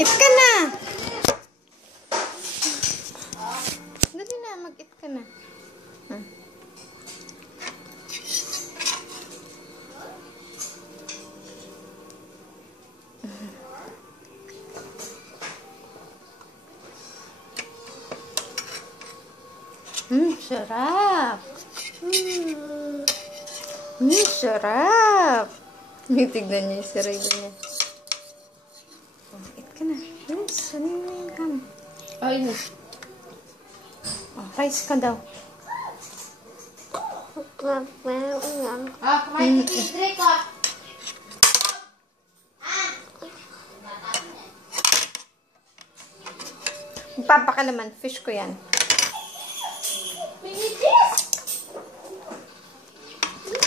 Mag-eat ka na. Dali na, mag-eat ka na. Sarap. Sarap. Tignan niyo yung sarili niya. Oh, eat ka na. Yes, ano yung ham? Ay, no. Oh, rice ka daw. Kumain ka yung drink, ah. Magpapakalaman. Fish ko yan.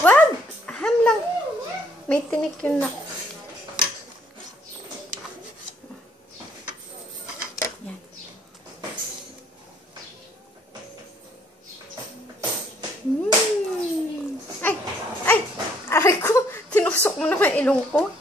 Wag! Ham lang. May tinik yun na. Yan. Ay! Ay! Aray ko! Tinusok mo naman ilong ko.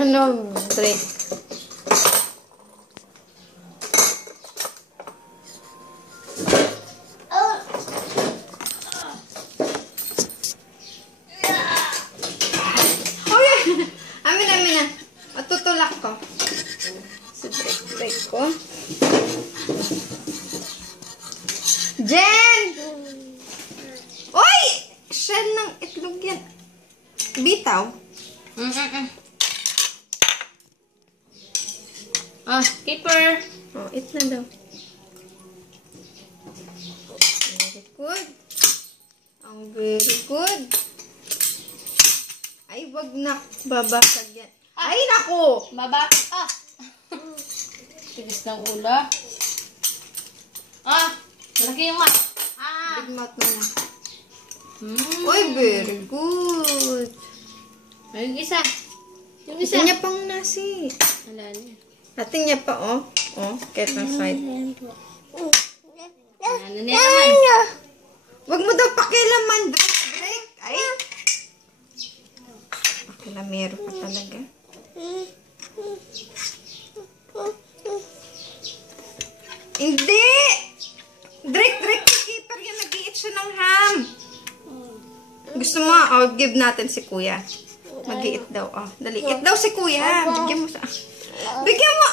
Ano, Drake? Amin na. Matutulak ko. Si Drake ko. Jen! Uy! Shell ng itlog yan. Bitaw. Keeper. Oh, eat na daw. Very good. Ang very good. Ay, wag na. Babasag yan. Ay, naku! Baba. Tigas ng ulo. Malaki yung mat. Big mouth mo na. Uy, very good. Yung isa. Yung Ito isa. niya pang nasi. Wala niya. Atin niya pa, oh. Oh, kahit ng side. Ano niya naman? Wag mo daw pakilaman, Drake. Ay. Pakilamero ka talaga. Hindi! Drake, keeper yan. Nag-iit siya ng ham. Gusto mo, give natin si kuya. Mag-iit daw, oh. Dali, eat daw si kuya. Bigyan mo sa... Bigyan mo!